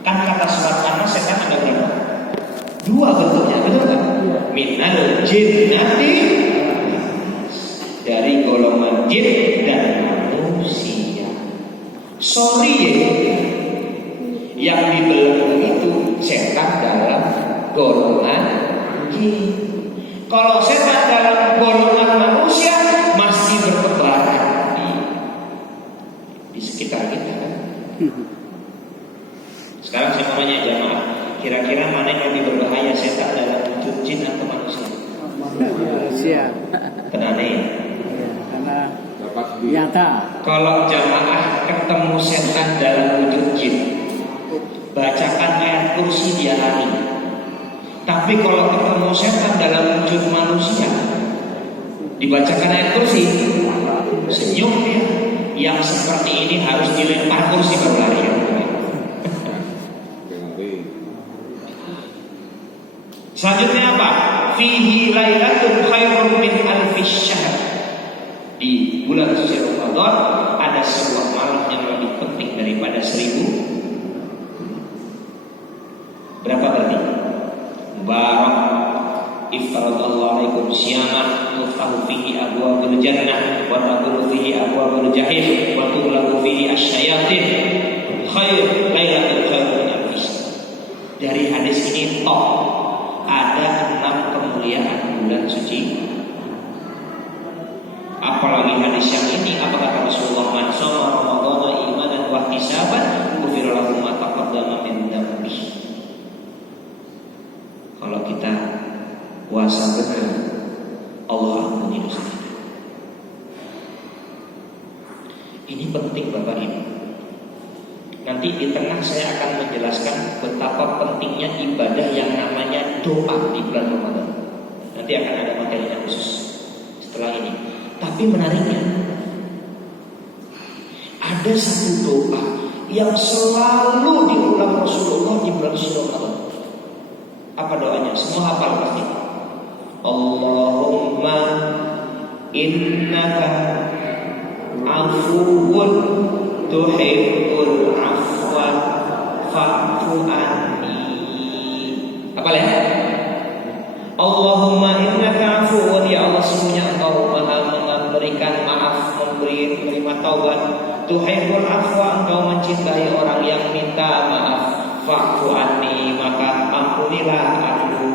Kan kata surat An-Nas setan ada berapa? Dua bentuknya, betul kan? Minal jinnati, dari golongan jin dan manusia. Sorry ya, yang dibelenggu itu setan dalam golongan jin. Kalau setan dalam golongan manusia masih bertebaran di sekitar kita. Sekarang saya mau tanya jamaah, kira-kira mana yang lebih berbahaya, setan dalam wujud jin atau manusia? Manusia. Kenapa ya? Karena nyata. Kalau jamaah ketemu setan dalam wujud jin, bacakan ayat kursi dia lari. Tapi kalau ketemu setan dalam wujud manusia, dibacakan ayat kursi, senyum dia. Yang seperti ini harus dilempar kursi baru lari. Selanjutnya apa? Fihi lailatul khairun min alfis syahr. Di bulan suci Ramadan ada sebuah malam yang lebih penting daripada 1000. Berapa berarti? Mubarak iftaradallahu alaikum syamah tuftahu fihi abwabul jannah wa taqulu fihi abwabul jahim wa tughlaqu fihi asyayatin khair lailatul khairun min alfis. Dari hadis ini ada 6 kemuliaan bulan suci. Apalagi hadis yang ini, apa kata Rasulullah? Man shoma ramadhana imanan wa ihtisaban ghufira lahu ma taqaddama min dhanbihi. Kalau kita puasa benar, Allah ampuni dosa kita. Ini penting Bapak Ibu. Nanti di tengah saya akan menjelaskan betapa pentingnya ibadah yang namanya doa di bulan Ramadan. Nanti akan ada materinya khusus setelah ini. Tapi menariknya, ada satu doa yang selalu diulang Rasulullah di bulan suci Ramadan. Apa doanya? Semua hafal pasti. Allahumma innaka afuwun tuhibbul afwa fa'fu anni. Apa ya? Allahumma innaka afuwun, ya Allah sesungguhnya Engkau Maha memberikan maaf, menerima taubat. Tuhibbul afwa, Engkau mencintai orang yang minta maaf. Fa'fu anni, maka ampunilah aku.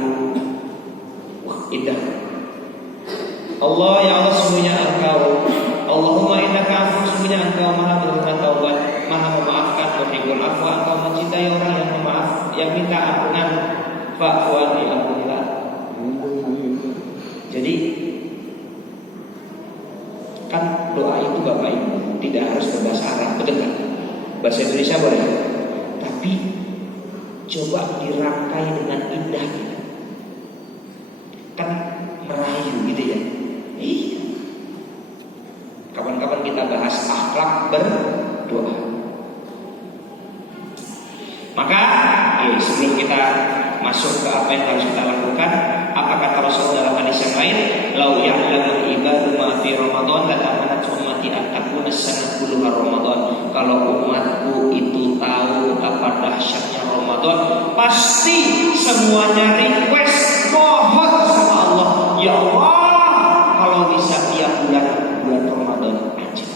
Wah, indah. Allah, ya Allah sesungguhnya Engkau, Allahumma innaka afuwun, sesungguhnya Engkau Maha menerima taubat, Maha memaafkan. Tuhibbul afwa, Engkau mencintai orang yang memaaf, yang minta ampunan. Fa'fu anni, ampunilah. Jadi kan doa itu Bapak Ibu tidak harus berbahasa Arab, betul kan? Bahasa Indonesia boleh. Tapi coba dirangkai dengan indah gitu. Kan merayu gitu ya. Iya. Kapan-kapan kita bahas akhlak berdoa. Maka sebelum kita masuk ke apa yang harus kita lakukan, apa kata Rasul dalam hadis yang lain? Lau ya'lamul ibadu ma fi Ramadan latamanat ummati an takuna sanah kulluha Ramadan. Kalau umatku itu tahu apa dahsyatnya Ramadan, pasti semuanya request, mohon sama Allah, ya Allah, kalau bisa tiap bulan Ramadan aja.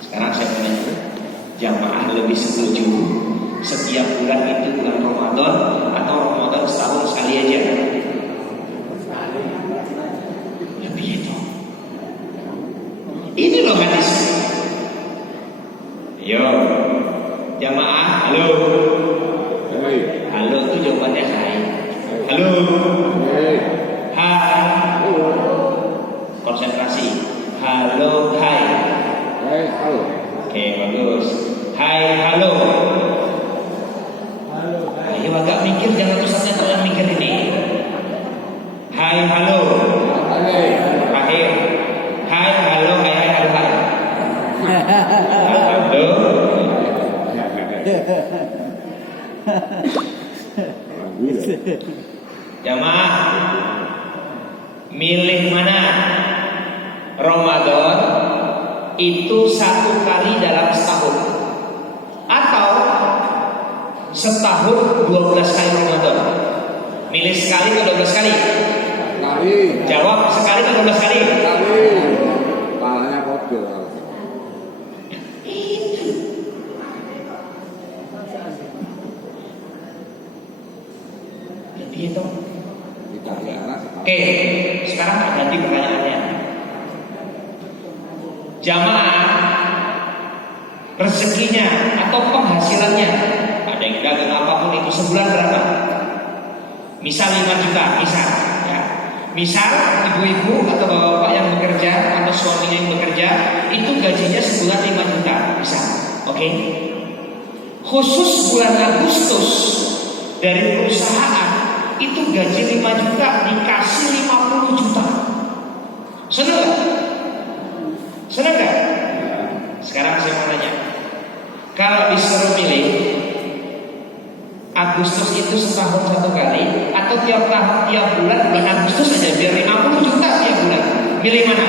Sekarang saya menanya, jamaah lebih setuju setiap bulan itu bulan Ramadan atau Ramadan setahun sekali aja? Lebih itu. Ini loh hadis. Yo, jamaah, halo. Halo itu jawabannya hai. Halo. Hai. Konsentrasi. Halo, hai. Halo. Oke, bagus. Hai, halo. Ayo agak mikir, jangan ustaznya tahu yang mikir ini. Hai, halo. Terakhir. Hai, halo, hai, hai, halo, hai. Halo. Jamaah, milih mana? Ramadan itu 1 kali dalam setahun, atau setahun 12 kali Ramadan? Milih sekali atau 12 kali? Kali. Jawab, sekali atau 12 kali? Kali. Palanya kode. Itu. Tidak ada. Oke, sekarang ganti pertanyaannya. Jamaah rezekinya atau penghasilannya, ada yang dagang apapun itu sebulan berapa? Misal 5 juta, misal ya. Misal ibu-ibu atau bapak-bapak yang bekerja atau suaminya yang bekerja itu gajinya sebulan 5 juta, misal. Oke. Khusus bulan Agustus dari perusahaan itu gaji 5 juta dikasih 50 juta. Seneng gak? Seneng gak? Sekarang saya mau nanya, kalau disuruh milih Agustus itu setahun satu kali atau tiap tahun, tiap bulan Agustus aja biar 50 juta tiap bulan, milih mana?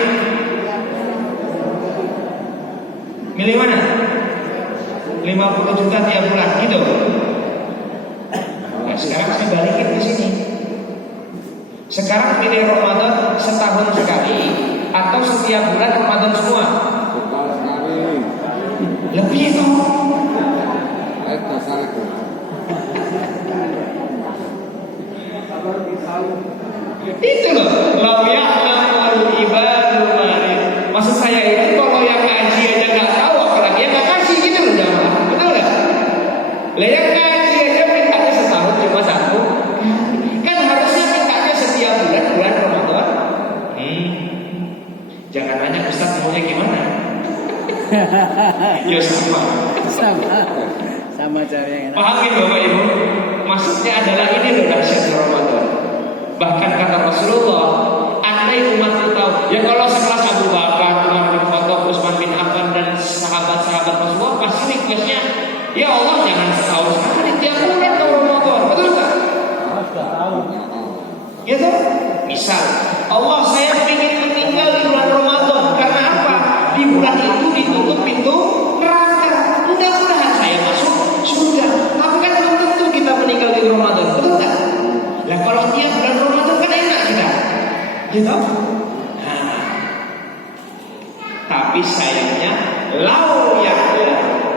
Milih mana? 50 juta tiap bulan gitu. Nah, sekarang saya balikin ke sini. Sekarang pilih Ramadan setahun sekali atau setiap bulan Ramadan semua? Setahun sekali. Lebih itu. Itu saya. Itu loh, lau ya'lamu al-ibadu marid. Maksud saya itu kalau yang ngaji aja nggak tahu, apalagi yang nggak kasih gitu loh jamaah. Betul nggak? Lah yang ngaji aja mintanya setahun cuma satu. Kan harusnya mintanya setiap bulan Ramadan. Jangan nanya Ustaz maunya gimana. Ya sama. Sama cara yang enak. Pahamin Bapak Ibu. Maksudnya adalah ini loh dahsyatnya Ramadan. Bahkan kata Rasulullah, andai umatku tahu, ya kalau sekelas Abu Bakar, Umar bin Khattab, Utsman bin Affan dan sahabat-sahabat Rasulullah pasti requestnya, ya Allah jangan setahun sekali tiap bulan kalau Ramadan, betul tak? Gitu. Misal, Allah saya ingin meninggal di bulan Ramadan karena apa? Di bulan itu ditutup pintu neraka. Mudah-mudahan saya masuk surga. Tapi kan belum tentu kita meninggal di Ramadan, betul tak? Lah kalau tiap bulan Ramadan kan enak kita, gitu. Nah, tapi sayangnya lau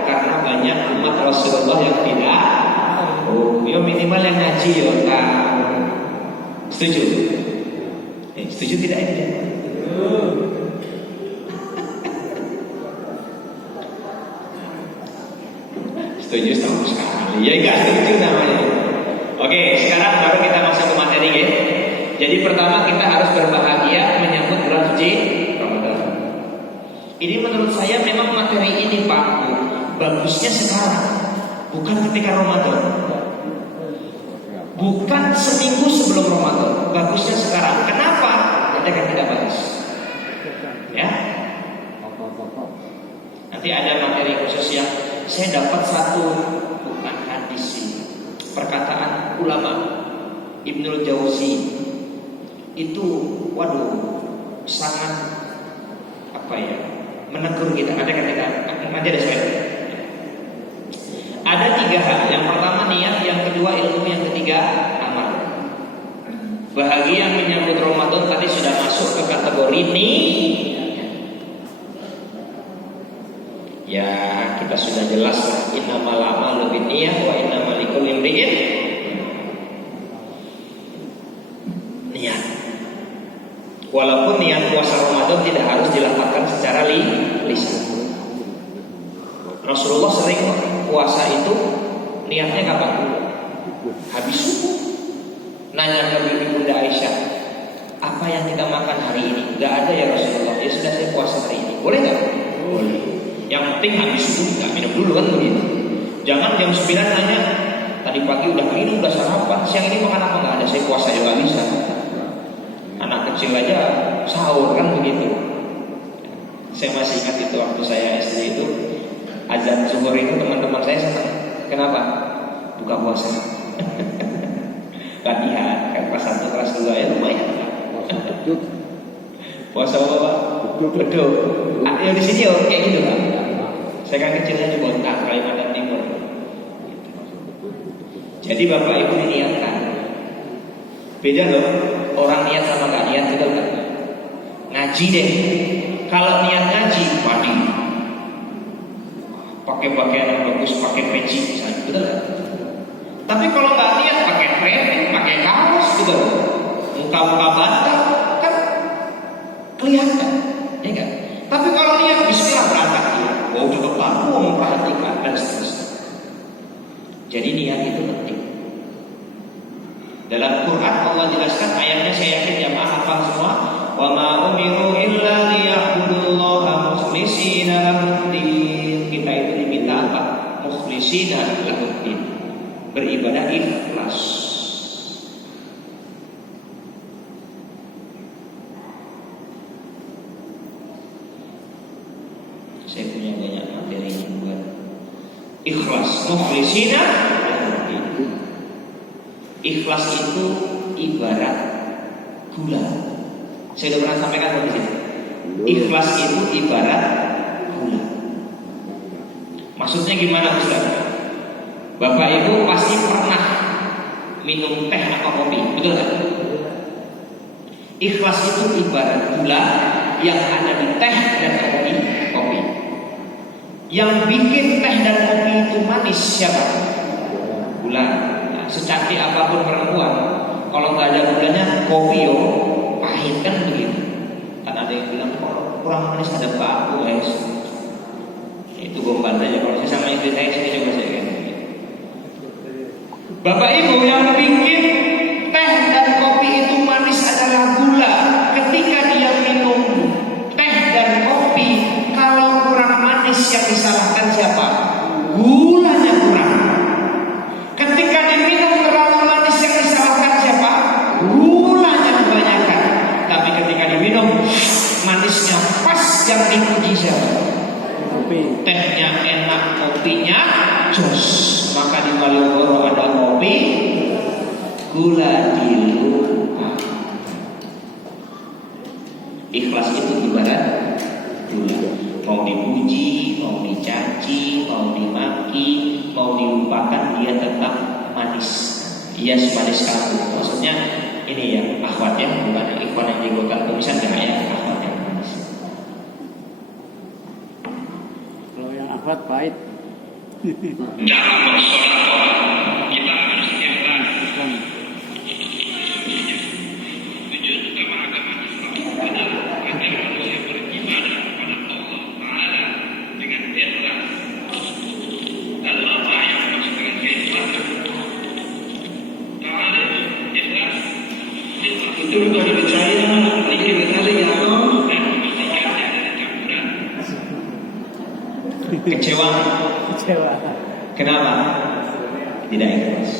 karena banyak umat Rasulullah yang tidak. Yo minimal yang ngaji yo tak. Setuju? Setuju tidak ini? Setuju sama sekali. Ya enggak setuju namanya. Oke, sekarang baru kita masuk ke materi ya. Jadi pertama kita harus berbahagia menyambut bulan suci Ramadan. Ini menurut saya memang materi ini Pak, bagusnya sekarang, bukan ketika Ramadan. Bukan seminggu sebelum Ramadan, bagusnya sekarang. Kenapa? Nanti akan kita bahas. Ya. Nanti ada materi khusus yang saya dapat satu bukan hadis ini, perkataan ulama Ibnul Jauzi itu, waduh, sangat apa ya, menegur kita. Ada kan kita? Nanti ada slide. Ada 3 hal. Yang pertama niat, yang kedua ilmu, yang ketiga amal. Bahagia menyambut Ramadan tadi sudah masuk ke kategori ya kita sudah jelas lah. Innamal a'malu binniyah wa innamal likulli imri'in niat. Walaupun niat puasa Ramadan tidak harus dilafalkan secara lisan. Rasulullah sering puasa itu niatnya kapan? Habis subuh. Nanya ke bibi Bunda Aisyah, apa yang kita makan hari ini? Gak ada ya Rasulullah. Ya sudah saya puasa hari ini. Boleh nggak? Boleh. Yang penting habis subuh nggak minum dulu kan begitu. Jangan jam 9 nanya, tadi pagi udah minum, udah sarapan, siang ini makan apa? Nggak ada, saya puasa juga bisa. Anak kecil aja sahur kan begitu. Saya masih ingat itu waktu saya SD itu azan zuhur itu teman-teman saya senang. Kenapa? Buka puasa. Latihan kan kelas 1 kelas 2 ya lumayan. Puasa apa Pak? Beduk. Ya di sini ya kayak gitu Pak. Saya kan kecilnya di Bontang, Kalimantan Timur. Jadi Bapak Ibu diniatkan. Beda loh, orang niat sama gak niat, betul gak? Ngaji deh. Kalau niat ngaji, padi, pakai pakaian yang bagus, pakai peci, misalnya, betul gak? Tapi kalau nggak niat, pakai training, pakai kaos, betul? Muka-muka bantal, kan kelihatan, ya kan? Tapi kalau niat, bismillah berangkat, wow cukup laku memperhatikan dan seterusnya. Jadi niat itu penting. Dalam Quran Allah jelaskan ayatnya, saya yakin jamaah hafal semua. Wa ma umiru illa liya'budullaha mukhlishina lahuddin. Kita itu diminta apa? Mukhlishina lahuddin. Beribadah ikhlas. Saya punya banyak materi buat ikhlas. Mukhlishina lahuddin. Ikhlas itu ibarat gula. Saya sudah pernah sampaikan di sini. Ikhlas itu ibarat gula. Maksudnya gimana Ustaz? Bapak Ibu pasti pernah minum teh atau kopi, betul tak? Ikhlas itu ibarat gula yang ada di teh dan kopi. Yang bikin teh dan kopi itu manis siapa? Gula. Nah, secantik apapun perempuan, kalau nggak ada gulanya, kopi yo pahit, kan begitu. Kan ada yang bilang kurang manis, ada bau guys. Itu gombal saja. Kalau saya sama istri saya sini coba saya kan. Bapak Ibu, yang bikin teh dan kopi itu manis adalah gula. Ketika dia minum teh dan kopi, kalau kurang manis yang disalahkan siapa? Gulanya kurang. Ketika diminum terlalu manis yang disalahkan siapa? Gulanya kebanyakan. Tapi ketika diminum manisnya pas, yang dipuji siapa? Kopi. Tehnya enak, kopinya jos. Maka di Malioboro ada kopi gula dilupa. Ikhlas itu ibarat gula. Mau dipuji, mau dicaci, mau dimaki, mau dilupakan, dia tetap manis. Ia semanis kaldu. Maksudnya ini ya, akhwat ya, bukan ikhwan yang digokan tulisan dah ya, akhwat yang manis. Kalau yang akhwat pahit. Dalam bersolat kita harus ikhlas. Tujuan utama agama Islam adalah agar manusia beribadah kepada Allah Taala dengan ikhlas. Lalu apa yang dimaksud dengan keikhlasan? Taala ikhlas. Itu untuk dipercaya, dikir kali ya Allah. Dan memastikan ada campuran. Kecewa. Kenapa? Tidak ikhlas.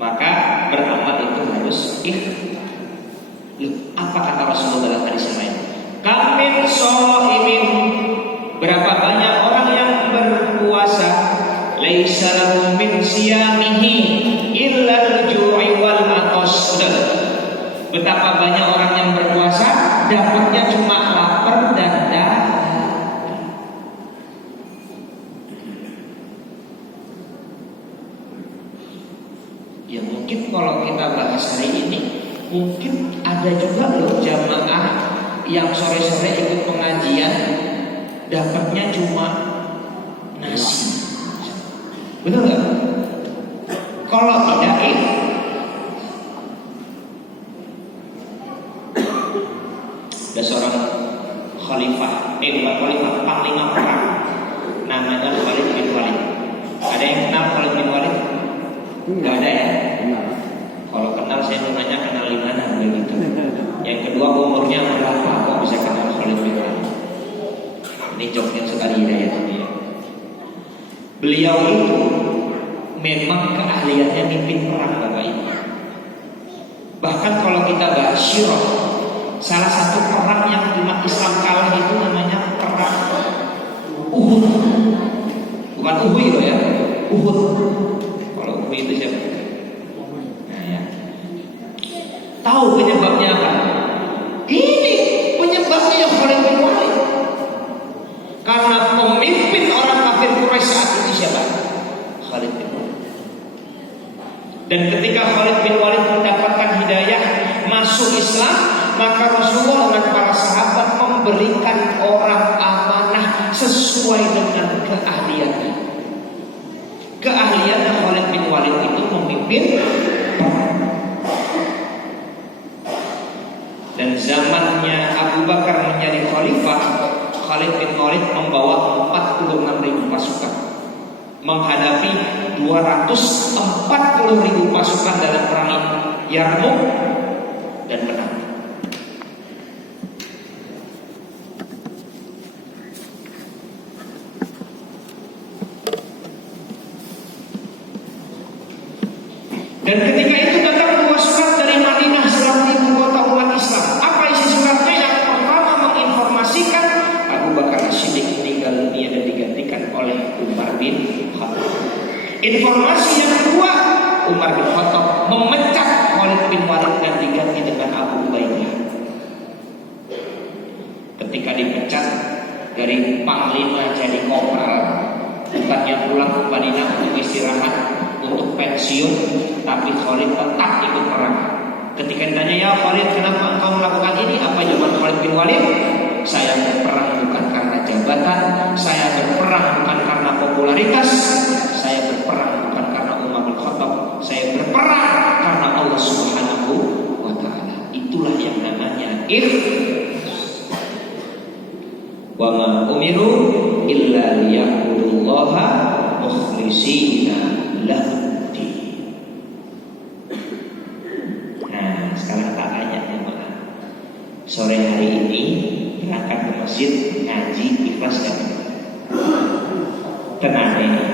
Maka beramal itu harus ikhlas. Apa kata Rasulullah dalam hadis yang lain? Kamin shaimin, berapa banyak orang yang berpuasa, laisa lahum min siyamihi illa al-ju'i wal atas. Betapa banyak orang yang berpuasa dapatnya cuma lapar dan dahaga. Ya mungkin kalau kita bahas hari ini, mungkin ada juga loh jamaah yang sore-sore ikut pengajian dapatnya cuma nasi. Betul nggak? Kalau tidak ada seorang khalifah, bukan khalifah, panglima perang, namanya Khalid bin Walid. Ada yang kenal Khalid bin Walid? Nggak ada ya? Kalau kenal saya mau nanya kenal di mana begitu. Yang kedua umurnya berapa? Kok bisa kenal Khalid bin Walid? Ini joknya sekali hidayah dia. Beliau itu memang keahliannya mimpin perang, Bapak Ibu. Bahkan kalau kita bahas syirah, salah satu perang yang umat Islam kalah itu namanya perang Uhud. Bukan Uhud loh ya, Uhud. Kalau Uhud itu siapa? Nah ya. Tahu penyebabnya apa? Ini penyebabnya yang paling Walid. Karena pemimpin orang kafir Dan ketika Khalid bin Walid mendapatkan hidayah masuk Islam, maka Rasulullah dan para sahabat memberikan orang amanah sesuai dengan keahliannya. Keahlian Khalid bin Walid itu memimpin perang. Dan zamannya Abu Bakar menjadi khalifah, Khalid bin Walid membawa 46.000 pasukan menghadapi 240.000 pasukan dalam perang Yarmouk dan menang. Dan ketika itu datang 2 surat dari Madinah selaku ibu kota umat Islam. Apa isi suratnya? Yang pertama menginformasikan Abu Bakar As-Siddiq meninggal dunia dan digantikan oleh Umar bin Khattab. Informasi yang kedua, Umar bin Khattab memecat Khalid bin Walid dan diganti dengan Abu Ubaidah. Ketika dipecat dari panglima jadi kopral, bukannya pulang ke Madinah untuk istirahat, untuk pensiun, tapi Khalid tetap ikut perang. Ketika ditanya, ya Khalid, kenapa engkau melakukan ini? Apa jawaban Khalid bin Walid? Saya berperang bukan karena jabatan, saya berperang bukan karena popularitas, saya berperang bukan karena Umar bin Khattab, saya berperang karena Allah Subhanahu wa Ta'ala. Itulah yang namanya ikhlas. Wa ma umiru illa liya'budullaha mukhlishina lahud-din. Nah, sekarang tak tanya jemaah, sore hari ini berangkat ke masjid ngaji ikhlas kan? Tenang ini.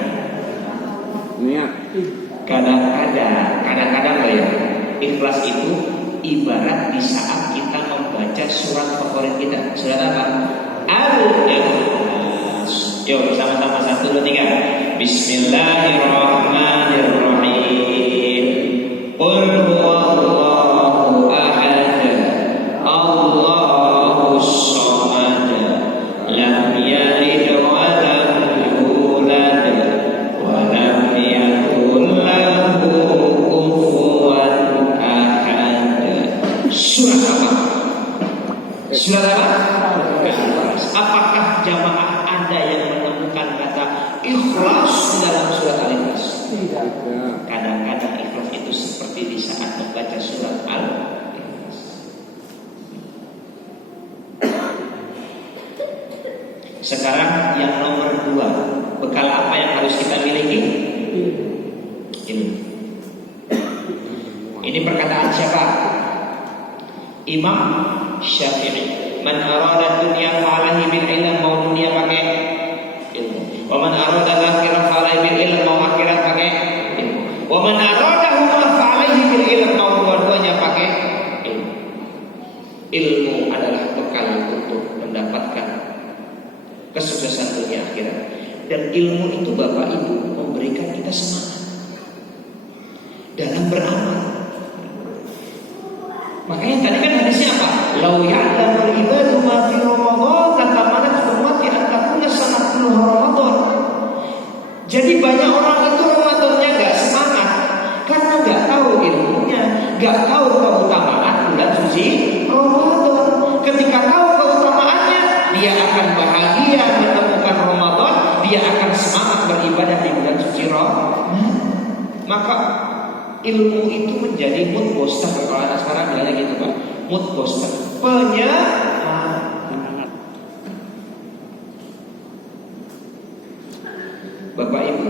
Niat. Kadang-kadang loh ya, ikhlas itu ibarat di saat kita membaca surat favorit kita. Surat apa? Al-Ikhlas. Yuk sama-sama 1, 2, 3. Bismillahirrahmanirrahim. Qul huwallahu ahad, Allahus samad, lam yalid wa lam yulad wa lam yakul lahu kufuwan ahad. Surat apa? Surat apa? Apakah jamaah Anda yang menemukan kata ikhlas dalam surat Al-Ikhlas? Tidak. Kadang-kadang ikhlas itu seperti di saat membaca surat Al-Ikhlas. Sekarang yang nomor 2, bekal apa yang harus kita miliki? Ilmu. Ini perkataan siapa? Imam Syafi'i. Man arada dunya fa'alaihi bil ilm, mau dunia pakai ilmu. Wa man arada akhirah fa'alaihi bil ilm, mau akhirat pakai ilmu. Wa man arada huma fa'alaihi bil ilm, mau dua-duanya pakai ilmu. Ilmu adalah bekal untuk mendapatkan kesuksesan dunia akhirat. Dan ilmu itu Bapak Ibu memberikan kita semangat dalam beramal. Makanya tadi kan hadisnya apa? Lau ya'lamul ibadu ma fi Ramadan latamanat ummati an takuna sanatul Ramadan. Jadi banyak orang itu Ramadannya enggak semangat karena enggak tahu ilmunya, enggak tahu keutamaan bulan suci Ramadan. Ketika tahu keutamaannya, dia akan bahagia menemukan Ramadan, dia akan semangat beribadah di bulan suci Ramadan. Maka ilmu itu menjadi mood booster. Kalau anak sekarang bilangnya gitu Pak, mood booster, penyemangat. Bapak Ibu,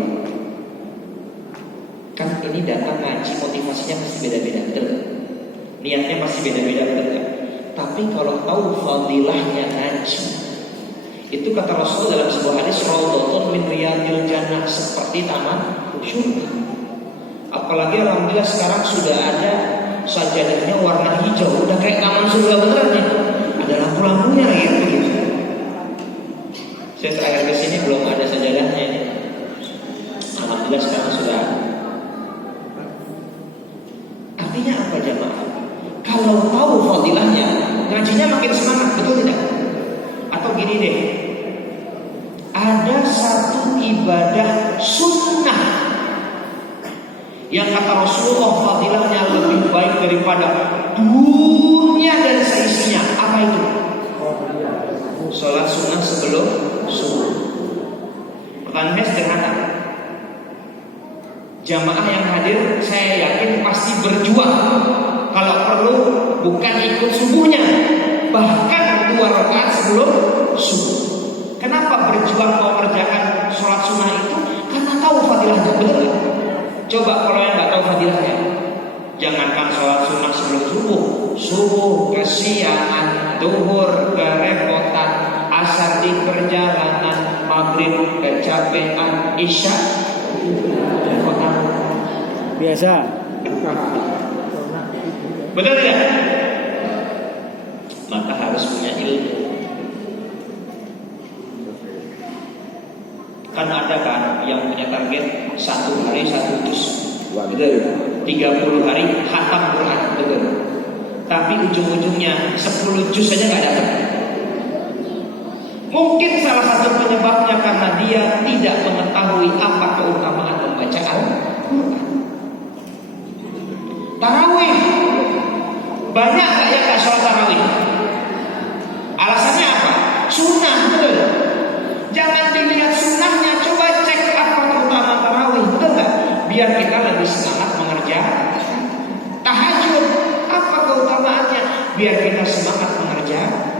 kan ini datang ngaji motivasinya pasti beda-beda, betul? Niatnya pasti beda-beda, betul? Tapi kalau tahu fadilahnya ngaji, itu kata Rasul dalam sebuah hadis, raudhatun min riyadil jannah, seperti taman surga. Apalagi alhamdulillah sekarang sudah ada sajadahnya warna hijau, udah kayak taman surga beneran nih. Ada lampu-lampunya gitu. Saya terakhir kesini belum ada sajadahnya ini. Alhamdulillah sekarang sudah ada. Artinya apa jamaah? Kalau tahu fadilahnya, ngajinya makin semangat, betul tidak? Atau gini deh, ada satu ibadah sunnah yang kata Rasulullah fadilahnya lebih baik daripada dunia dan seisinya. Apa itu? Sholat sunnah sebelum subuh. Pertanyaannya sederhana. Jamaah yang hadir saya yakin pasti berjuang. Kalau perlu bukan ikut subuhnya, bahkan 2 rakaat sebelum subuh. Kenapa berjuang mengerjakan sholat sunnah itu? Karena tahu fadilahnya, betul gak? Coba kalau yang nggak tahu fadilahnya, jangankan sholat sunnah sebelum subuh, subuh kesiangan, duhur kerepotan, asar di perjalanan, maghrib kecapean, isya kerepotan. Biasa. Betul tidak? Maka harus punya ilmu. Kan ada kan yang punya target 1 hari 1 juz, betul? 30 hari khatam Quran, betul? Tapi ujung-ujungnya 10 juz saja nggak dapat. Mungkin salah satu penyebabnya karena dia tidak mengetahui apa keutamaan membaca Al-Quran. Tarawih, banyak nggak ya nggak sholat tarawih? Alasannya apa? Sunnah, betul? Jangan dilihat sunnahnya, coba cek apa keutamaan tarawih, betul nggak? Biar kita lebih semangat mengerjakan. Tahajud, apa keutamaannya? Biar kita semangat mengerjakan.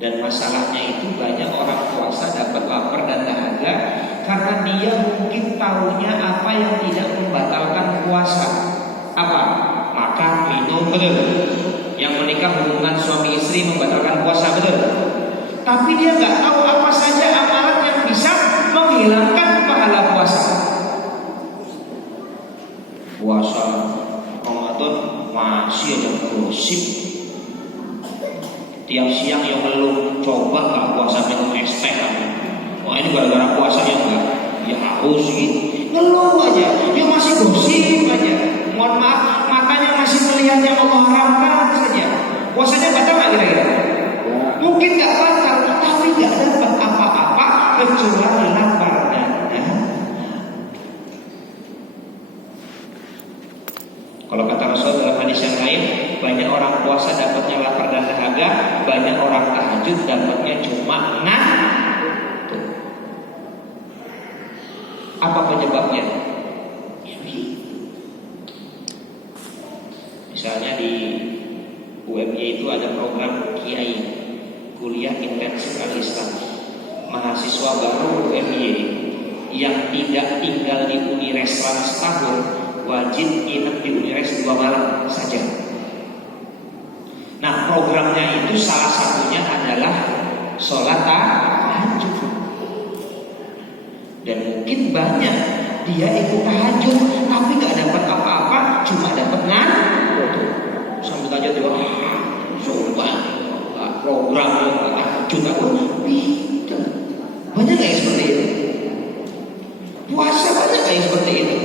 Dan masalahnya itu banyak orang puasa dapat lapar dan dahaga karena dia mungkin tahunya apa yang tidak membatalkan puasa. Apa? Makan, minum, betul? Yang menikah hubungan suami istri membatalkan puasa, betul? Tapi dia nggak tahu apa saja amalan yang bisa menghilangkan pahala puasa. Puasa Ramadan masih ada gosip. Tiap siang yang ngeluh, coba nggak puasa minum es teh kamu. Wah ini gara-gara puasa ya enggak? Ya haus gitu. Ngeluh aja, ya masih gosip aja. Mohon maaf, matanya masih melihat yang Allah haramkan saja. Puasanya batal nggak kira-kira? Mungkin nggak batal, tapi nggak dapat apa-apa kecuali lapar dan kalau kata Rasul dalam hadis yang lain, banyak orang puasa dapatnya lapar dan dahaga, banyak orang tahajud dapatnya cuma ngantuk. Apa penyebabnya? Misalnya di UMY itu ada program Kiai, kuliah intensif al-Islam. Mahasiswa baru UMY yang tidak tinggal di Unires selama setahun wajib nginep di Unires 2 malam saja. Nah programnya itu salah satunya adalah sholat tahajud. Dan mungkin banyak dia ikut tahajud tapi gak dapat apa-apa, cuma dapat ngantuk. Sambil aja doa, coba programnya tahajud aku beda. Banyak gak yang seperti itu? Puasa banyak gak yang seperti itu?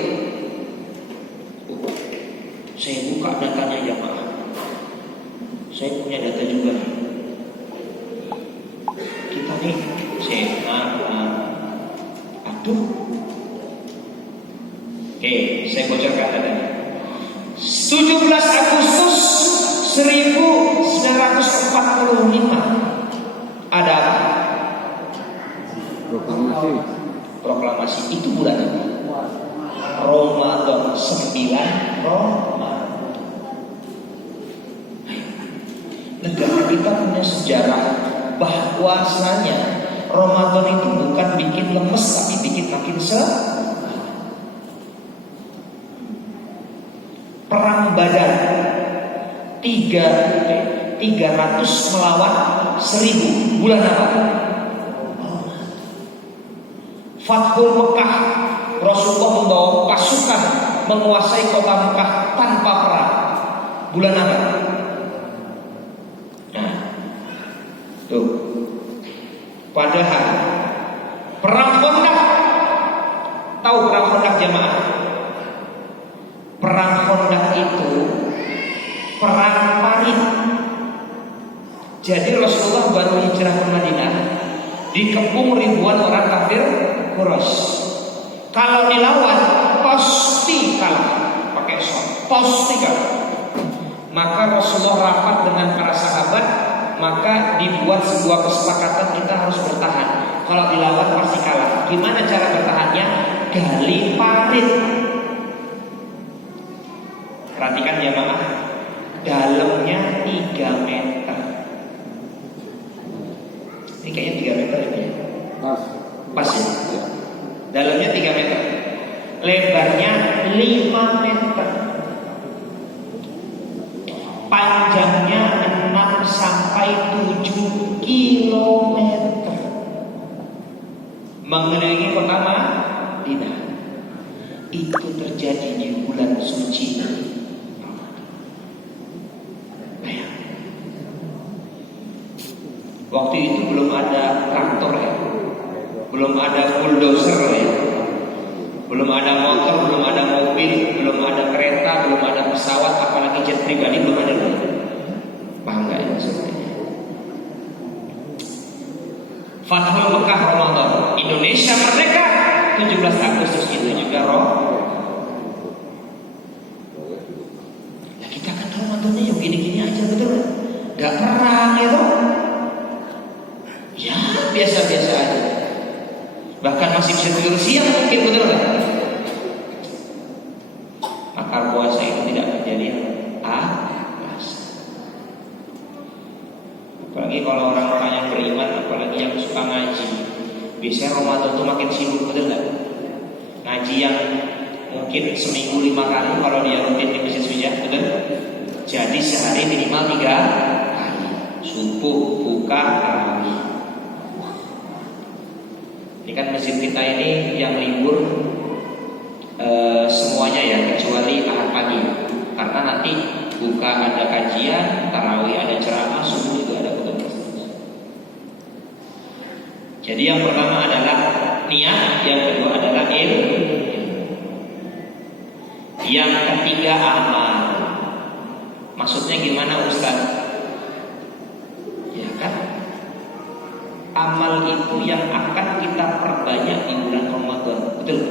Saya buka datanya ya Pak. Saya punya data juga. Kita nih aduh. Oke, saya bocorkan datanya. 17 Agustus 1945 ada apa? Proklamasi itu bulan apa? Ramadan 9 Ramadan. Negara kita punya sejarah bahwasanya Ramadan itu bukan bikin lemes tapi bikin makin Perang Badar 300 melawan 1000 bulan apa? Fathul Mekah, Rasulullah membawa pasukan menguasai kota Mekah tanpa perang. Bulan apa? Nah, tuh. Padahal perang Khandaq, tahu perang Khandaq jamaah? Perang Khandaq itu perang parit. Jadi Rasulullah baru hijrah ke Madinah, dikepung ribuan orang kafir Quraisy. Kalau dilawan pasti kalah. Pakai shot, pasti kalah. Maka Rasulullah rapat dengan para sahabat, maka dibuat sebuah kesepakatan kita harus bertahan. Kalau dilawan pasti kalah. Gimana cara bertahannya? Gali parit. Perhatikan jamaah, dalamnya 3 meter. Ini kayaknya 3 meter ini. Pas ya? Dalamnya 3 meter. Lebarnya 5 meter. Panjangnya 6 sampai 7 kilometer. Mengelilingi pertama Madinah. Itu terjadi di bulan suci. Waktu itu belum ada traktor ya, belum ada bulldozer ya, belum ada motor, belum ada mobil, belum ada kereta, belum ada pesawat, apalagi jet pribadi belum ada. Paham nggak ya maksudnya? Fathul Mekah Ramadan, Indonesia merdeka 17 Agustus itu juga Nah kita kan Ramadannya yang gini-gini aja, betul kan? Gak perang ya toh? Ya biasa-biasa aja. Bahkan masih bisa tidur siang mungkin, betul kan? Maka puasa itu tidak menjadi apalagi kalau orang-orang yang beriman, apalagi yang suka ngaji. Biasanya Ramadan itu makin sibuk, betul nggak? Ngaji yang mungkin seminggu 5 kali kalau dia rutin di masjid Sujah, betul? Jadi sehari minimal 3 kali. Subuh, buka, tarawih. Ini kan masjid kita ini yang libur semuanya ya, kecuali Ahad pagi. Karena nanti buka ada kajian, tarawih ada ceramah, subuh juga ada khutbah. Jadi yang pertama adalah niat, yang kedua adalah ilmu, yang ketiga amal. Maksudnya gimana Ustaz? Ya kan, amal itu yang akan kita perbanyak di bulan Ramadan, betul?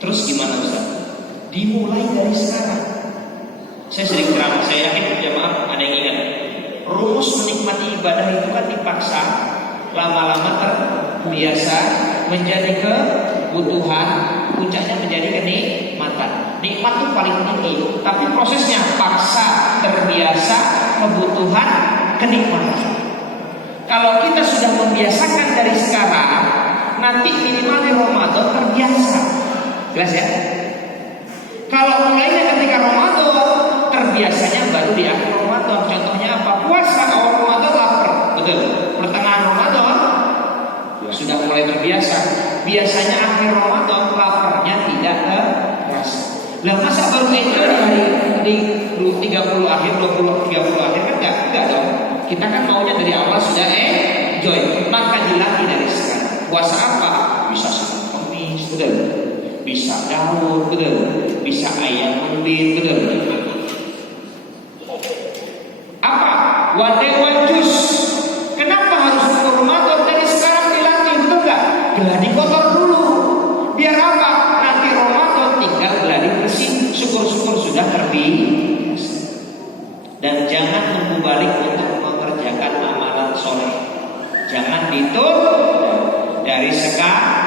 Terus gimana Ustaz? Dimulai dari sekarang. Saya sering ceramah, saya yakin jamaah ada yang ingat. Rumus menikmati ibadah itu kan dipaksa, lama-lama terbiasa, menjadi kebutuhan, puncaknya menjadi kenikmatan. Nikmat itu paling tinggi, tapi prosesnya paksa, terbiasa, kebutuhan, kenikmatan. Kalau kita sudah membiasakan dari sekarang, nanti minimal di Ramadan terbiasa. Jelas ya? Kalau mulainya ketika Ramadan, terbiasanya baru di akhir Ramadan. Contohnya apa? Puasa awal Ramadan lapar, betul. Pertengahan Ramadan sudah mulai terbiasa. Biasanya akhir Ramadan laparnya tidak terasa. Lah masa baru enjoy di hari di 30 akhir, 30 akhir kan enggak dong. Kita kan maunya dari awal sudah enjoy. Maka dilatih dari sekarang. Puasa apa? Bisa Senin Kamis, betul. Bisa Daud, betul. Bisa ayam ungbil, betul. Apa? One day one juice. Kenapa harus nunggu Ramadan? Dari sekarang dilatih, betul nggak? Geladi kotor dulu. Biar apa? Nanti Ramadan tinggal geladi bersih. Syukur-syukur sudah terbiasa. Dan jangan nunggu balik untuk mengerjakan amalan soleh. Jangan ditunda dari sekarang.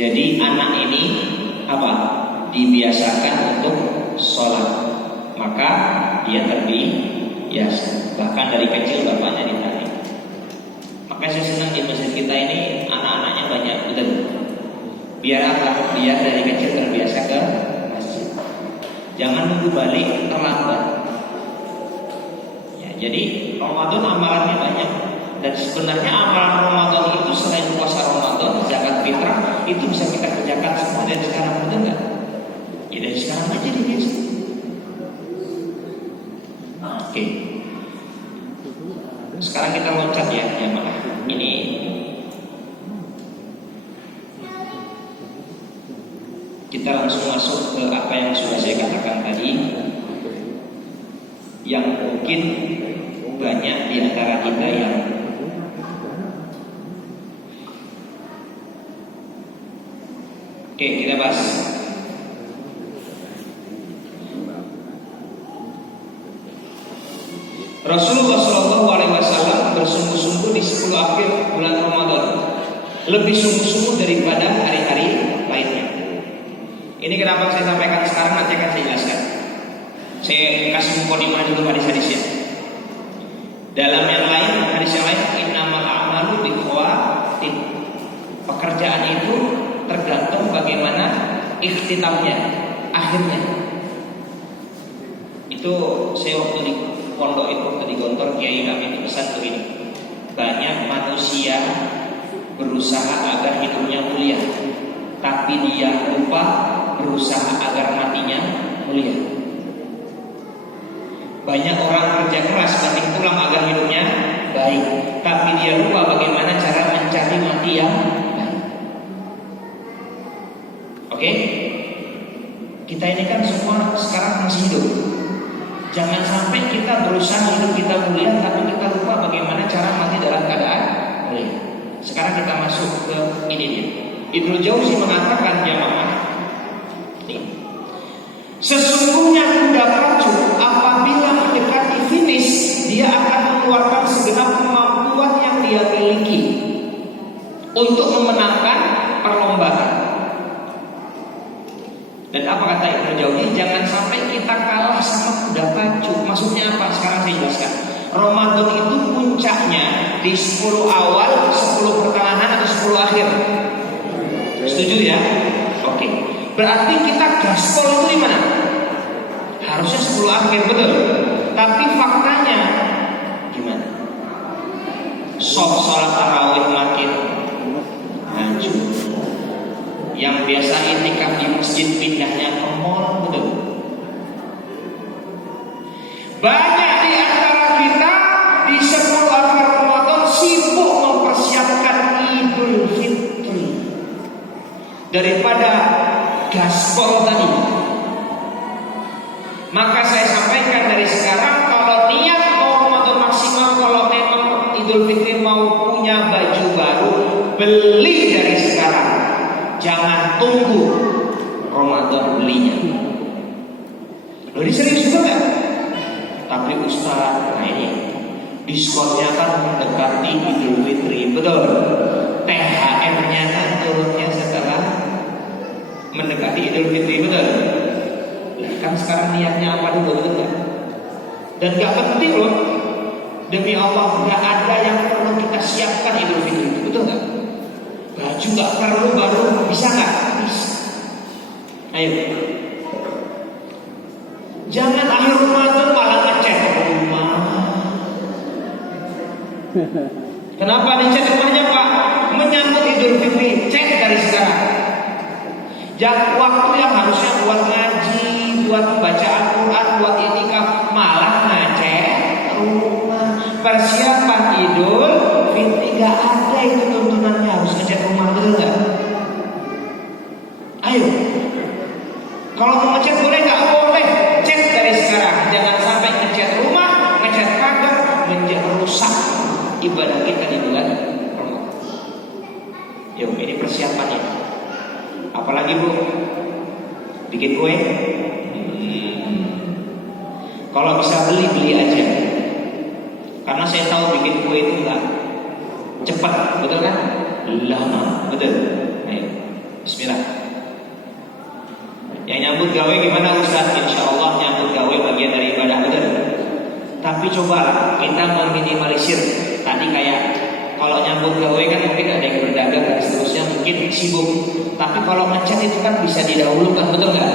Jadi anak ini apa? Dibiasakan untuk sholat, maka dia terbiasa. Bahkan dari kecil bapaknya ditarik. Maka saya senang di masjid kita ini anak-anaknya banyak, betul. Biar apa? Biar dari kecil terbiasa ke masjid. Jangan nunggu balik terlambat. Ya, jadi Ramadan amalannya banyak. Dan sebenarnya amalan Ramadan itu selain puasa Ramadan, zakat fitrah itu bisa kita kerjakan semua dari sekarang, betul nggak? Ya dari sekarang aja dibiasa. Oke. Sekarang kita loncat ya, jamaah. Ini kita langsung masuk ke apa yang sudah saya katakan tadi, yang mungkin banyak di antara kita yang oke, kita bahas. Rasulullah SAW bersungguh-sungguh di 10 akhir bulan Ramadan, lebih sungguh-sungguh daripada hari-hari lainnya. Ini kenapa saya sampaikan sekarang, nanti akan saya jelaskan. Saya kasih mukadimah dulu hadis-hadisnya. Dalam yang lain, hadis yang lain, innamal a'malu bikhawatih. Pekerjaan itu tergantung bagaimana ikhtitamnya, akhirnya. Itu saya waktu di pondok itu, waktu di Gontor, kiai kami itu pesan begini: banyak manusia berusaha agar hidupnya mulia, tapi dia lupa berusaha agar matinya mulia. Banyak orang kerja keras banting tulang agar hidupnya baik, tapi dia lupa bagaimana cara mencari mati yang baik. Oke? Kita ini kan semua sekarang masih hidup. Jangan sampai kita berusaha hidup kita mulia, tapi kita lupa bagaimana cara mati dalam keadaan mulia. Sekarang kita masuk ke ini dia. Ibnu Jauzi mengatakan, jamaah, sesungguhnya kuda pacu apabila mendekati finish, dia akan mengeluarkan segenap kemampuan yang dia miliki untuk memenangkan perlombaan. Dan apa kata Ibnu Jauzi? Jangan sampai kita kalah sama kuda pacu. Maksudnya apa? Sekarang saya jelaskan. Ramadan itu puncaknya di 10 awal, 10 pertengahan atau 10 akhir. Setuju ya? Oke. Berarti kita gaspol itu di mana? Harusnya 10 akhir, betul. Tapi faktanya gimana? Sholat tarawih makin maju. Yang biasa itikaf di masjid pindahnya ke mall, betul. Banyak di antara kita di 10 akhir Ramadan sibuk mempersiapkan Idul Fitri daripada gaspol tadi. Maka saya sampaikan dari sekarang, kalau niat mau Ramadan maksimal, kalau memang Idul Fitri mau punya baju baru, beli dari sekarang. Jangan tunggu Ramadan belinya. Loh, ini serius juga gak? Tapi Ustaz, nah ini diskonnya kan mendekati Idul Fitri, betul. THR-nya kan turunnya setelah mendekati Idul Fitri, betul. Nah, kan sekarang niatnya apa dulu, betul gak? Dan gak penting loh, demi Allah, gak ada yang perlu kita siapkan Idul Fitri, betul gak? Baju gak perlu baru, bisa gak? Bisa. Ayo. Jangan akhir Ramadan malah ngecek rumah. Kenapa dicek rumahnya, Pak? Menyambut Idul Fitri, cek dari sekarang. Jangan waktu yang harusnya buat ngaji, buat baca Al-Quran, buat itikaf, malah ngecek rumah. Persiapan Idul Fitri gak ada itu tuntunannya, harus ngecek rumah, betul gak? Ayo. Kalau mau ngecek boleh gak? Boleh. Cek dari sekarang. Jangan sampai ngecek rumah, ngecek pagar, rusak ibadah kita di bulan Ramadan. Yuk, ini persiapannya. Apalagi Bu? Bikin kue? Kalau bisa beli aja. Karena saya tahu bikin kue itu enggak cepat, betul kan? Lama, betul. Ayo, Bismillah. Yang nyambut gawe gimana Ustaz? Insya Allah nyambut gawe bagian dari ibadah, betul. Tapi cobalah kita meminimalisir. Tadi kayak kalau nyambut gawe kan mungkin ada yang berdagang dan seterusnya mungkin sibuk. Tapi kalau ngecat itu kan bisa didahulukan, betul nggak?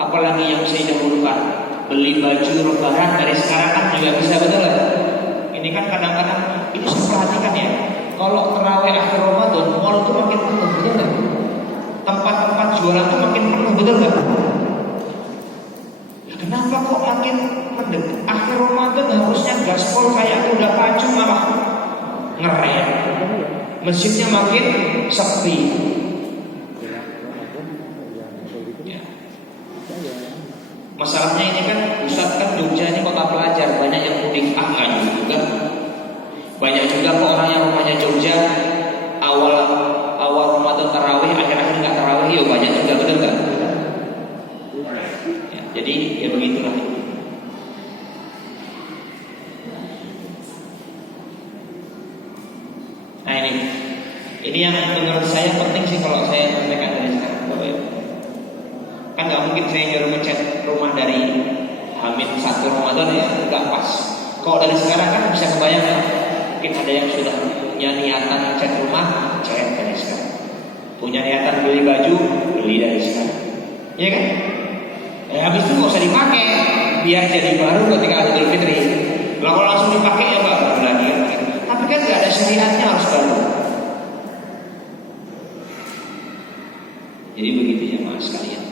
Apalagi yang bisa didahulukan, beli baju lebaran dari sekarang kan juga bisa, betul nggak? Ini kan kadang-kadang ini saya perhatikan ya. Kalau terawih akhir Ramadan, mall itu makin penuh, betul nggak? Tempat-tempat jualan itu makin penuh, betul nggak? Kenapa kok makin mendekat akhir Ramadan harusnya gaspol kayak udah pacu malah ngerem, masjidnya makin sepi. Ya. Masalahnya ini kan Ustaz kan Jogja ini kota pelajar, banyak yang mudik, enggak juga. Banyak juga kok orang yang rumahnya Jogja awal Ramadan tarawih, akhir-akhir nggak tarawih, ya banyak juga, betul nggak? Jadi ya begitulah. Nah ini yang menurut saya penting sih kalau saya sampaikan dari sekarang, Bapak Ibu. Kan nggak mungkin saya nyuruh ngecat rumah dari Hamid 1 Ramadan ya, nggak pas. Kalau dari sekarang kan bisa kebayang ya, mungkin ada yang sudah punya niatan ngecat rumah, cat dari sekarang. Punya niatan beli baju, beli dari sekarang, ya kan? Habis itu nggak usah dipakai, biar jadi baru ketika Idul Fitri. Kalau langsung dipakai ya baru lagi. Tapi kan nggak ada syariatnya harus baru. Jadi begitu ya mas sekalian.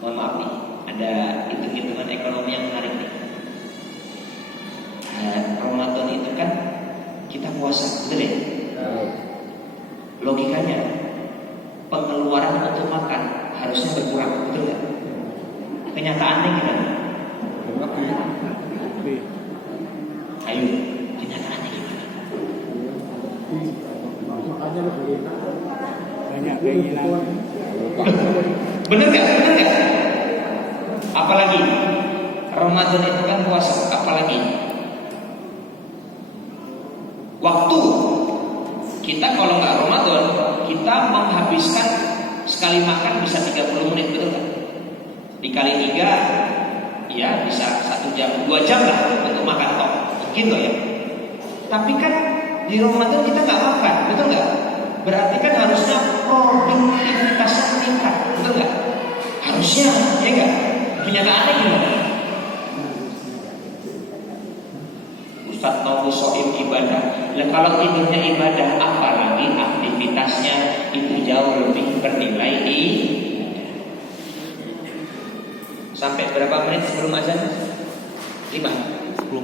Mohon maaf nih, ada hitung-hitungan ekonomi yang menarik nih. Ramadan itu kan kita puasa, betul ya? Logikanya pengeluaran untuk makan harusnya berkurang, betul nggak? Kenyataannya gimana? Ayo, kenyataannya gimana? Banyak keinginan. Bener nggak? Bener nggak? Apalagi Ramadan itu kan puasa, apalagi waktu kita kalau nggak Ramadan kita menghabiskan sekali makan bisa 30 menit, betul kan? Dikali 3 ya bisa 1 jam, 2 jam lah untuk makan tok. Mungkin loh ya. Tapi kan di Ramadan kita nggak makan, betul nggak? Berarti kan harusnya produktivitasnya meningkat, betul nggak? Harusnya, ya nggak? Kenyataannya gimana? Ustaz mau soal ibadah. Nah, kalau tidurnya ibadah, apalagi aktivitasnya itu jauh lebih bernilai di. Sampai berapa menit sebelum azan? 10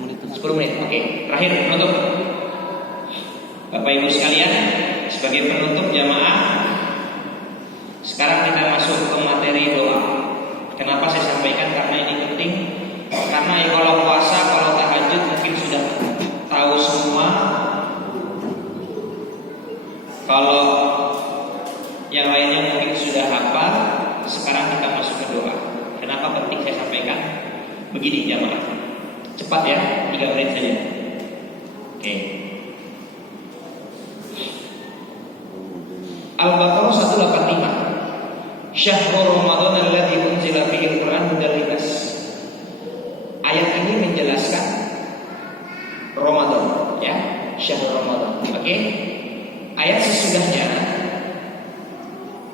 menit. Oke, terakhir penutup. Bapak Ibu sekalian, sebagai penutup jamaah, sekarang kita masuk ke materi doa. Kenapa saya sampaikan? Karena ini penting. Karena ya kalau puasa, kalau tahajud mungkin sudah tahu semua. Kalau yang lainnya mungkin sudah hafal. Sekarang kita masuk ke doa. Kenapa penting saya sampaikan? Begini jamaah, cepat ya, 3 menit saja. Oke. Al-Baqarah 185. Syahrul Ramadan alladzi unzila fihi al-Qur'an hudal linnas. Ayat ini menjelaskan Ramadan, ya, syahrul Ramadan. Oke. Ayat sesudahnya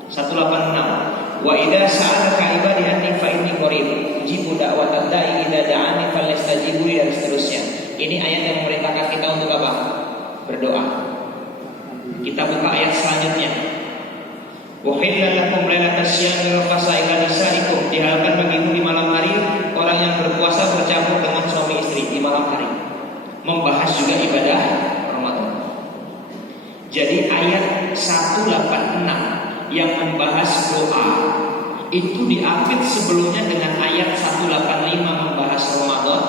186. Wa idza sa'alaka ibadi anni fa inni qarib ujibu da'watad da'i idza da'ani falyastajibu li, dan seterusnya. Ini ayat yang memerintahkan kita untuk apa? Berdoa. Kita buka ayat selanjutnya. Wa hillal lakum lailatas syahri rafasa ila nisaikum. Dihalalkan bagimu di malam hari orang yang berpuasa bercampur dengan suami istri di malam hari. Membahas juga ibadah Ramadan. Jadi ayat 186 yang membahas doa itu diapit sebelumnya dengan ayat 185 membahas Ramadan.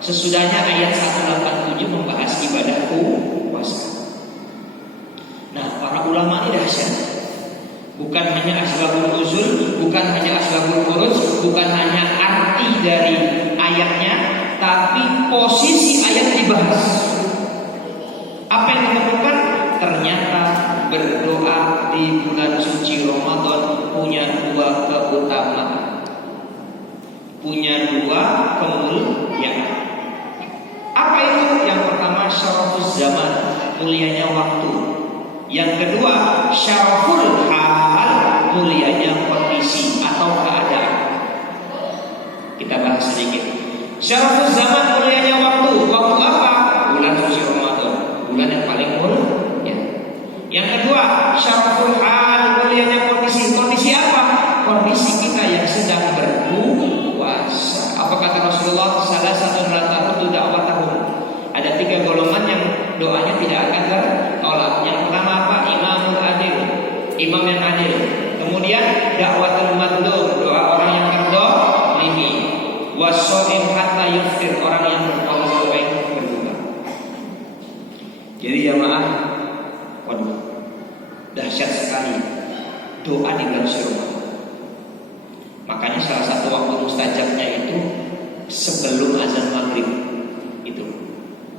Sesudahnya ayat 187 membahas ibadah puasa. Nah, para ulama ini dahsyat. Bukan hanya asbabul nuzul, bukan hanya asbabul khuruj, bukan hanya arti dari ayatnya, tapi posisi ayat dibahas. Apa yang ditemukan? Ternyata berdoa di bulan suci Ramadan punya dua keutamaan, punya dua kemuliaan. Apa itu? Yang pertama syarafuz zaman, mulianya waktu. Yang kedua syaraful hal, mulianya kondisi atau keadaan. Kita bahas sedikit. Syarafuz zaman, mulianya waktu. Waktu apa? Bulan suci Ramadan, bulan yang paling mulia. Yang kedua syaraful hal, mulianya kondisi. Kondisi apa? Kondisi kita yang sedang berpuasa. Apa kata Rasulullah? Salah satu rata-rata dakwah. Ada 3 golongan yang doanya tidak akan tertolak. Yang pertama apa? Imamul adil, imam yang adil. Kemudian dakwatul madlum, doa orang yang terdolimi. Wasoim hatta yuftir, orang yang berpuasa sampai berbuka. Jadi jamaah, waduh, dahsyat sekali doa di bulan Ramadan. Makanya salah satu waktu mustajabnya itu sebelum azan maghrib itu.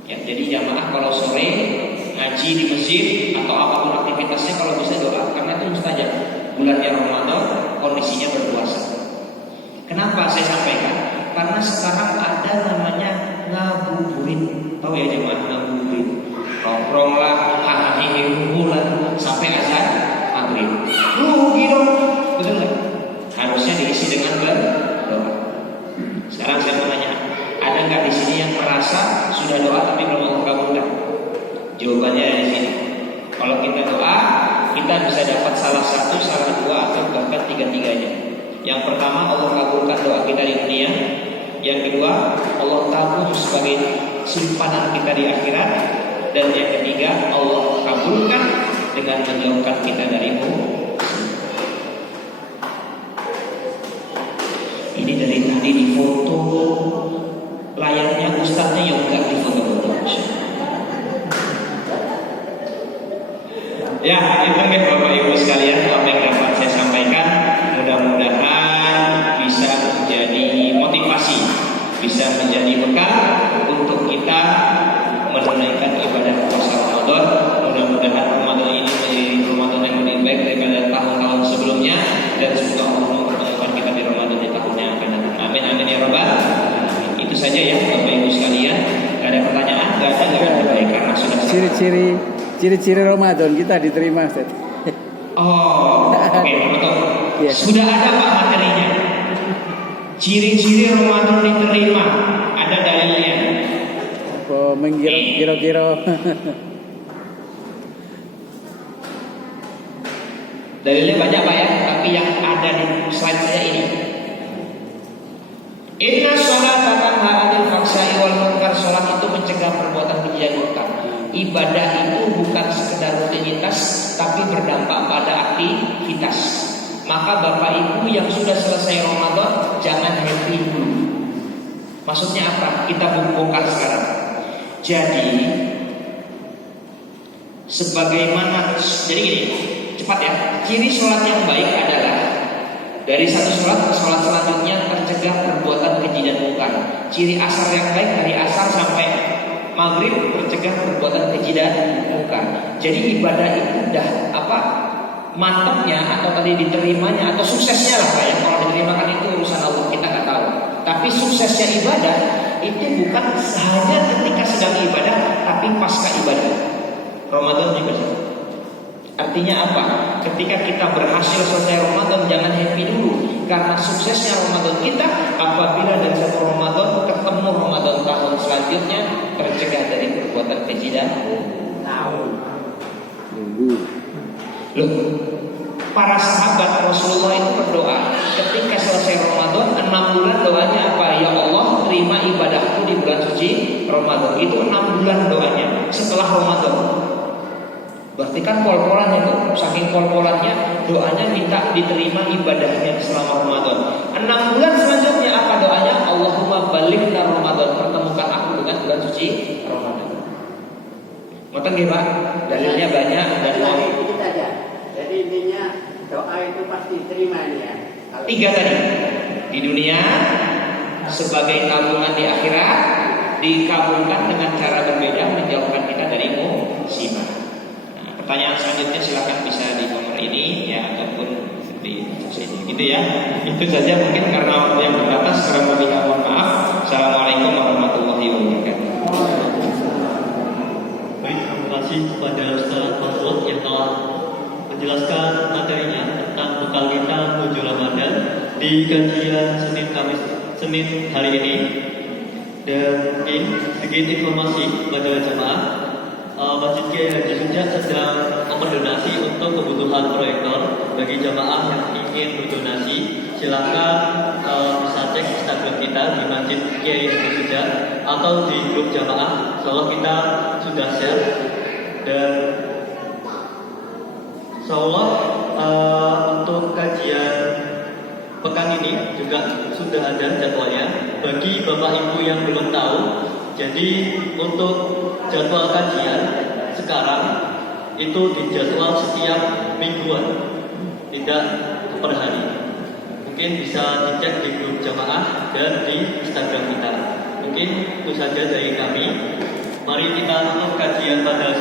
Ya, jadi jamaah kalau sore ngaji di masjid atau apapun aktivitasnya kalau bisa doa, karena itu mustajab. Bulannya Ramadan, kondisinya berpuasa. Kenapa saya sampaikan? Karena sekarang ada namanya ngabuburit. Tahu ya jamaah ngabuburit? Nongkrong lah, hahaha bulan sampai azan maghrib. Rugi dong, betul nggak? Harusnya diisi dengan berdoa. Sekarang saya mau tanya, ada nggak di sini yang merasa sudah doa tapi belum mengabulkan? Jawabannya ada di sini. Kalau kita doa, kita bisa dapat salah satu, salah dua, atau bahkan tiga-tiganya. Yang pertama, Allah kabulkan doa kita di dunia. Yang kedua, Allah tabung sebagai simpanan kita di akhirat. Dan yang ketiga, Allah kabulkan dengan menjauhkan kita dari ini dari tadi di foto layarnya ustadznya yang enggak di foto-foto. Ya, itu kan Bapak Ibu sekalian apa yang dapat saya sampaikan. Mudah-mudahan bisa menjadi motivasi, bisa menjadi bekal untuk kita menunaikan ibadah puasa Ramadan. Mudah-mudahan Ramadan ini menjadi Ramadan yang lebih baik daripada tahun-tahun sebelumnya, dan semoga Allah mempertemukan kita di Ramadan di tahun yang akan datang. Amin amin ya rabbal alamin. Itu saja ya Bapak Ibu sekalian. Gak ada pertanyaan? Gak ada baik, karena sudah ciri-ciri Ramadan kita diterima, Ustaz. Oh, oke, betul. Yes. Sudah ada Pak materinya. Ciri-ciri Ramadan diterima, ada dalilnya. Apa mengkira-kira? Dalilnya banyak Pak ya, tapi yang ada di slide saya ini. Inna sholata tanha 'anil fahsya'i wal munkar. Salat itu mencegah perbuatan keji dan munkar. Ibadah itu bukan sekedar rutinitas, tapi berdampak pada aktivitas. Maka Bapak Ibu yang sudah selesai Ramadan, jangan happy dulu. Maksudnya apa? Kita bongkar sekarang. Jadi sebagaimana, jadi gini, cepat ya. Ciri sholat yang baik adalah dari satu sholat ke sholat selanjutnya tercegah perbuatan keji dan munkar. Ciri asar yang baik dari asar sampai maghrib tercegah perbuatan keji dan munkar. Jadi ibadah itu udah apa? Mantapnya atau tadi diterimanya atau suksesnya lah ya. Kalau diterima kan itu urusan Allah, kita nggak tahu. Tapi suksesnya ibadah itu bukan hanya ketika sedang ibadah, tapi pasca ibadah. Ramadan juga sama. Artinya apa? Ketika kita berhasil selesai Ramadan, jangan happy dulu, karena suksesnya Ramadan kita apabila dari satu Ramadan ketemu Ramadan tahun selanjutnya tercegah dari perbuatan keji dan loh, para sahabat Rasulullah itu berdoa ketika selesai Ramadan 6 bulan, doanya apa? Ya Allah, terima ibadahku di bulan suci Ramadan. Itu 6 bulan doanya setelah Ramadan. Berarti kan pol-polan itu, saking pol-polannya doanya minta diterima ibadahnya selama Ramadan. 6 bulan selanjutnya apa doanya? Allahumma balighna Ramadan, pertemukan aku dengan bulan suci Ramadan. Ngoten nggih Pak? Dalilnya banyak dan itu saja. Jadi intinya doa itu pasti diterima ini ya. 3 tadi. Di dunia sebagai tabungan di akhirat, dikabulkan dengan cara berbeda menjauhkan kita dari musibah. Nah, pertanyaan selanjutnya selanjutnya silakan bisa di nomor ini ya ataupun di sini gitu ya. Itu saja mungkin karena waktu yang terbatas, kurang lebihnya mohon maaf. Assalamualaikum warahmatullahi wabarakatuh. Baik, terima kasih kepada Ustaz Mahfud yang telah menjelaskan materinya tentang bekal kita menuju Ramadan di kajian Senin hari ini. Dan mungkin sedikit informasi kepada jemaah, Masjid Kiai Haji Suja sedang mendonasi untuk kebutuhan proyektor. Bagi jemaah yang ingin berdonasi, silakan bisa cek Instagram kita di Masjid Kiai Haji Suja atau di grup jemaah. Insyaallah kita sudah share, dan insyaallah untuk kajian pekan ini juga sudah ada jadwalnya. Bagi Bapak Ibu yang belum tahu, jadi untuk jadwal kajian sekarang itu dijadwal setiap mingguan, tidak per hari. Mungkin bisa dicek di grup jamaah dan di Instagram kita. Mungkin itu saja dari kami. Mari kita tutup kajian pada